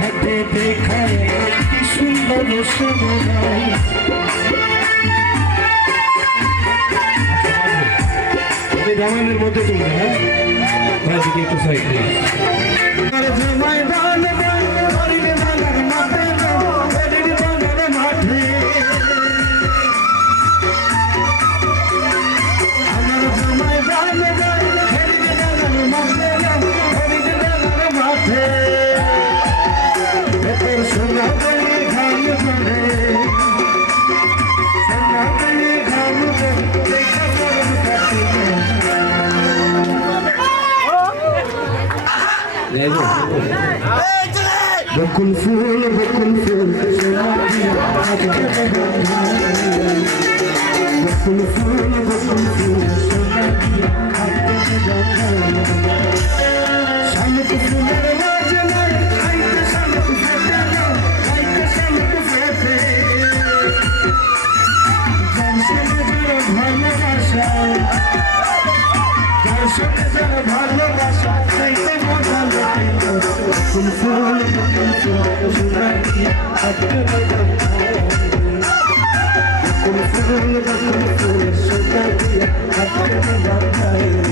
হাতে দেখায় কি সুন্দর সময় রামায়ণের মধ্যে চলবে। হ্যাঁ ভাইদিকে একটু সাইড প্লিজ। বকুল ফুল বকুল ফুল বকুল ফুল বকুল ফুল শালুক ফুলের বাজনায় আইতে শালুক ফেটে আইতে শালুক ফেটে যার সঙ্গে যার ভালোবাসা যার সঙ্গে যার ভালোবাসা সেইতে মজা লোটে বকুল ফুল বকুল ফুল সোনাকি হাতে বকুল ফুল বকুল ফুল সোনাকি হাতে